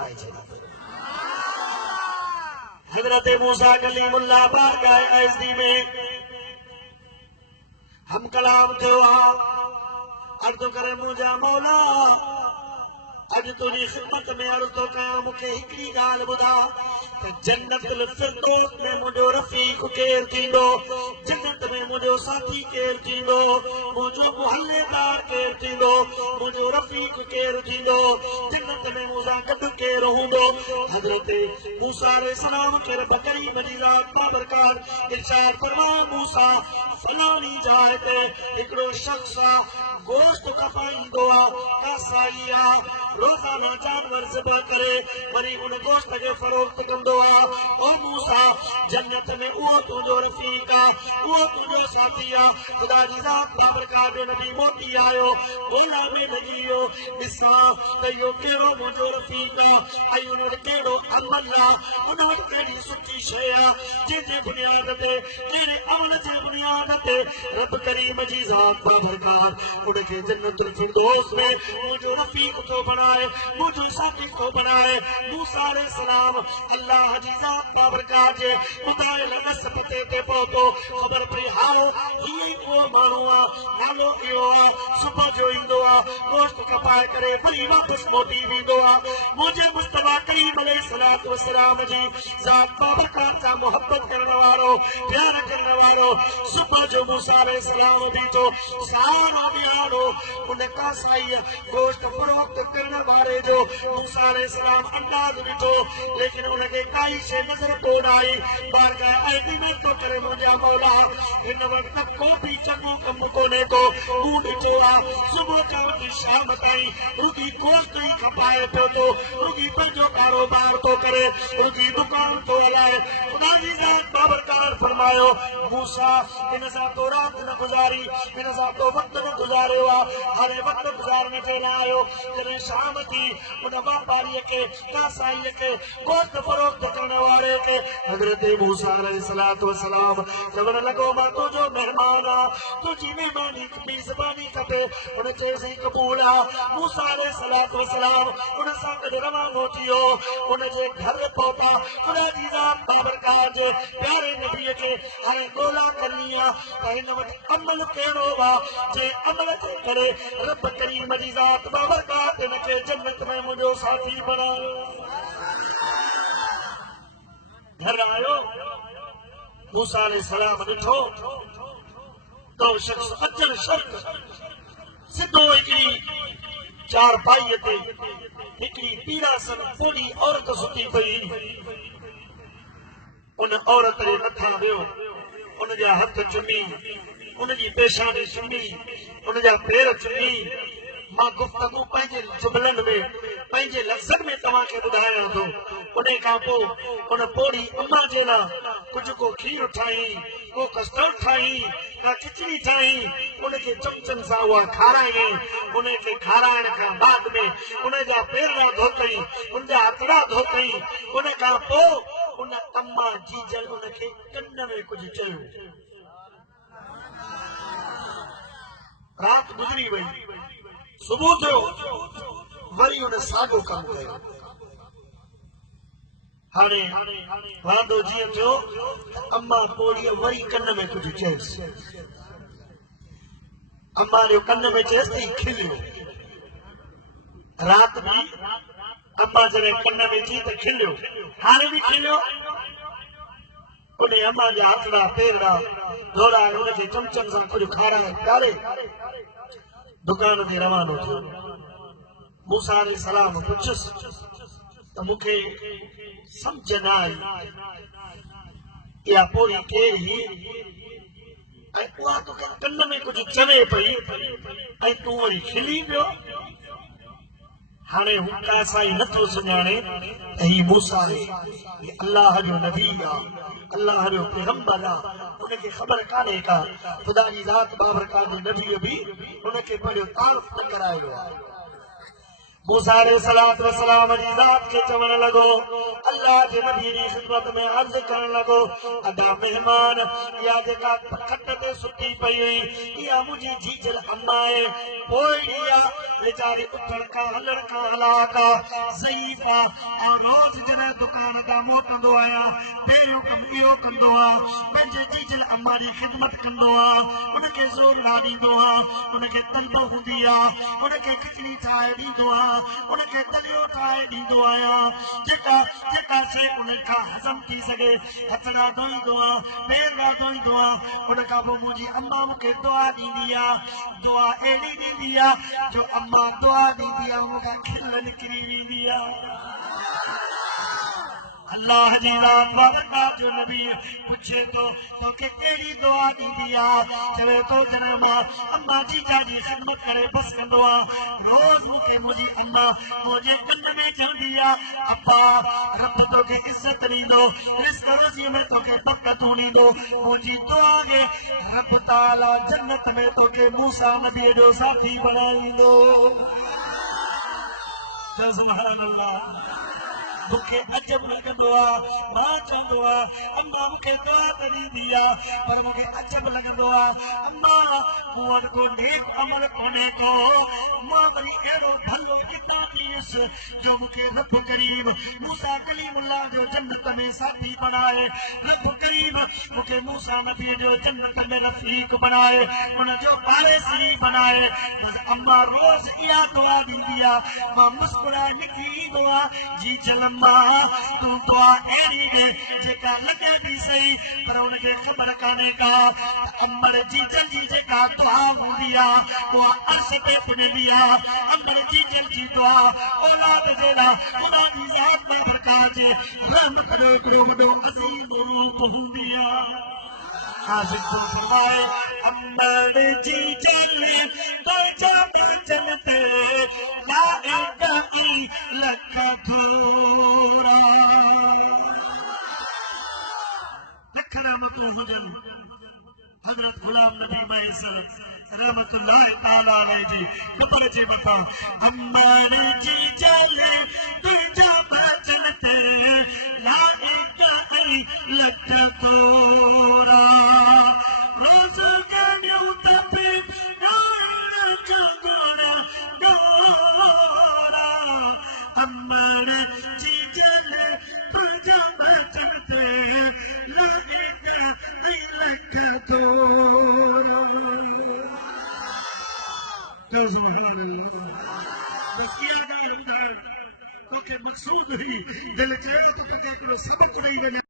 फरमाए छॾी। हज़रत मूसा कलीमुल्लाह बारगाह आज़दी में हम कलाम थियो अर्ज़ करे मुंहिंजा मौला अॼु तुंहिंजी ख़िदमत में अर्ज़ थो कयां मूंखे हिकिड़ी ॻाल्हि ॿुधा त जन्नतुल फिरदौस में मुंहिंजो रफ़ीक़ केरु थींदो, जन्नत में मुंहिंजो साथी केरु थींदो, मुंहिंजो मुहल्लेदार केरु थींदो, मुंहिंजो रफ़ीक़ केरु थींदो, जन्नत में मूंसां गॾु केरु हूंदो। हज़रत मूसा अलैहिस्सलाम खे रब करीम जी ज़ात बाबरकात इरशाद फरमाया मूसा फलानी जाइ ते हिकिड़ो शख़्स गोश्त कपाईंदो कसाई रोज़ाना जानवर ज़िबा करे वरी उन गोश्त खे फ़रोख्त कंदो ओ मूसा जन्नत में उहो तुंहिंजो रफ़ीक़ उहो तुंहिंजो साथी ख़ुदा जी ज़ात बाबरकात जो नबी मोटी आयो ॻोल्हा में लॻी वियो ॾिसां त इहो कहिड़ो मुंहिंजो रफ़ीक़ ऐं उन वटि कहिड़ो अमल उन वटि कहिड़ी सुठी शइ जंहिंजे बुनियाद ते कहिड़े अमल जे बुनियाद ते रब करीम जी ज़ात बाबरकात उनखे जन्नतुल फिरदौस में मुंहिंजो रफ़ीक़ थो बनाए मुंहिंजो साथी थो बनाए। मूसा अलैहिस्सलाम अल्लाह जी ज़ात बाबरकात जे ॿुधायल नस्बते ते पहुतो ख़बर पई हाओ हीअ उहो माण्हू नालो इहो सुबुह जो ईंदो गोश्त कपाए करे वरी वापसि मोटी वेंदो मुंहिंजे मुस्तफ़ा करीम अलैहिस्सलातु वस्सलाम जी ज़ात बाबरकात सां मुहबत करण वारो प्यार करण वारो सुबुह जो मूसा अलैहिस्सलाम बीठो सारो ॾियारो उन कासाई गोश्त फ़रोख्त करण वारे जो मूसा अलैहिस्सलाम अंदाज़ ॾिठो लेकिन उनखे काई शइ नज़र कोन आई बारगाह आज़दी में तो करे मुंहिंजा मौला हिन वक़्तु को बि चङो कमु कोन्हे को मूं ॾिठो सुबुह खां वठी शाम ताईं रुॻी गोश्त ई खपाए पियो थो रुॻी पंहिंजो कारोबार थो करे रुॻी दुकान थो हलाए। ख़ुदा जी ज़ात बाबरकात फरमायो मूसा हिन सां तो राति न गुज़ारी हिन सां तो वक़्तु न गुज़ारियो हाणे वक़्तु गुज़ारण जे लाइ आयो जॾहिं शाम थी उन वापारीअ खे कासाईअ खे गोश्त फ़रोख्त करण वारे खे हज़रत मूसा अलैहिस्सलातु वस्सलाम चवण लॻो मां तुंहिंजो महिमान तुंहिंजी महिमानी मेज़बानी खपे उन चयोसीं क़बूल मूसा अलैहिस्सलातु वस्सलाम उन सां गॾु रवानो थी वियो उन जे घर पहुता ख़ुदा जी ज़ात बाबरकात जे प्यारे नबीअ खे हाणे ॻोल्हा करणी त हिन वटि अमल कहिड़ो जे अमल जे करे रब करीम जी ज़ात बाबरकात हिनखे जन्नत में मुंहिंजो साथी बणायो। घर आयो मूसा अलैहिस्सलाम ॾिठो तो शख़्स अचल शर्त सिधो हिकिड़ी चारपाईअ ते हिकिड़ी पीरासन पूरी औरत सुती पई उन औरत जे मथां वियो उनजा हथ चुमी उनजी पेशानी चुमी उनजा पेर चुमी मां गुफ़्तगू पंहिंजे जुमलनि में पंहिंजे लफ़्ज़नि में तव्हांखे ॿुधायां थो उन खां पोइ उन पोड़ी अम्मा जे लाइ कुझु को खीर ठाही को कस्टर्ड ठाही का खिचड़ी ठाही उनखे चमचनि सां उहा खाराई उनखे खाराइण खां बाद में उनजा पेरड़ा धोतई उनजा हथड़ा धोतई उन खां पोइ उन अम्मा जीजल उनखे कन में कुझु चयो रात गुज़री वई सुबुह थियो वरी उन साॻियो कमु कयो हाणे वांदो जीअं थियो अम्मा पोड़ीअ वरी कन में कुझु चयसि अम्मा जो कन में चयसि थी खिलियो रात बि अम्मा जॾहिं कन में चई त खिलियो हाणे बि खिलियो उन अम्मा जा हथड़ा पेरड़ा धोराए उनखे चमचनि सां कुझु खाराए पीआरे दुकान ते रवानो थियो। मूसा अलैहिस्सलाम पुछियुसि त मूंखे सम्झ न आई इहा पोड़ी केरु हुई ऐं उहा तोखे कन में कुझु चवे पई ऐं तूं वरी खिली पियो हाणे हू कासाई नथो सुञाणे त ही मूसा आहे अल्लाह जो नबी आहे अल्लाह जो पैगंबर आहे उनखे ख़बर कान्हे का ख़ुदा जी ज़ात बाबरकात जो नबी बि उनखे पंहिंजो तारीफ़ न करायो आहे। मूसा अलैहिस्सलातु वस्सलाम जी ज़ात के चवण लगो अल्लाह के नबी जी खिदमत में अर्ज करण लगो अदा मेहमान या जेका खट ते सुती पई हुई या मुझी जीजल अम्मा है पोइया बेचारी उठण का हलण का हलाका ज़ईफा और रोज जने दुकान दा मोटंदो आया बेयो कंदो आ पंहिंजे जीजल अम्मा जी खिदमत कंदो आ उनके ज़ोर ना ॾींदो आ उनके तंदो हूंदी आ उनके खिचड़ी ठाहे ॾींदो आ उनके दलियो ठाहे ॾींदो आहियां जेका जेका शइ उनखां हज़म थी सघे हथड़ा धोईंदो आ पेर धोईंदो आ उनखां पोइ मुंहिंजी अम्मा मूंखे दुआ ॾींदी आ दुआ अहिड़ी ॾींदी आ जो अम्मा दुआ ॾींदी आ मूंखां खिल निकिरी वेंदी आ अल्लाह जी रात वाला जो नबी पूछे तो के केड़ी दुआ दीदी आ चवे तो जनमा अम्मा जी जाजी खिदमत करे बस कंदो आ रोज मुके मुजी अम्मा मुझे कन में चंदी आ अब्बा रब तो के इज्जत नींदो रिस्क रोजी में तो के बरकत नींदो मुजी दुआ के रब ताला जन्नत में तो के मूसा नबी जो साथी बनाईंदो सुभान अल्लाह मुखे अजब लगंदो आ मां चवंदो आ अम्मा मुखे दुआ करी दिया पर मुखे अजब लगंदो आ अम्मा मूं वटि को नेक अमल कोन्हे को मां वरी अहिड़ो भलो कितां थियसि जो मुखे रब करीम मूसा कलीमुल्लाह जो जन्नत में साथी बनाए रब करीम मुखे मूसा नबी जो जन्नत में रफीक बनाए उनजो वारिसी बनाए अम्मा रोज इहा दुआ ॾींदी आ मां मुस्कुराए निकिरी ईंदो आ जी चलम तू दुआ अहिड़ी ॾे जेका लॻे थी सही पर उनखे ख़बर कान्हे का अमर जीजल जी जेका दुआ हूंदी आहे उहा अर्श ते पुॼंदी आहे अमर जीजल जी दुआ औलाद जहिड़ा ख़ुदा जी ज़ात बाबरकात जे रहमत जो हिकिड़ो वॾो अज़ीम रूप हूंदी आहे अमर जीजल जन्नत लाइक लख थोरा लखना मतलूब हुजन हजरत गुलाम नबी मैसर रहमतुल्लाह ताला अलैहि जी ख़बर जे मथां अमर जीजल जन्नत लाइक लख थोरा रोज़ गाड़ियों तपे अमर जीजल जन्नत लाइक लख थोरा मक़सूद ही दिल चए तो सब कुड़ी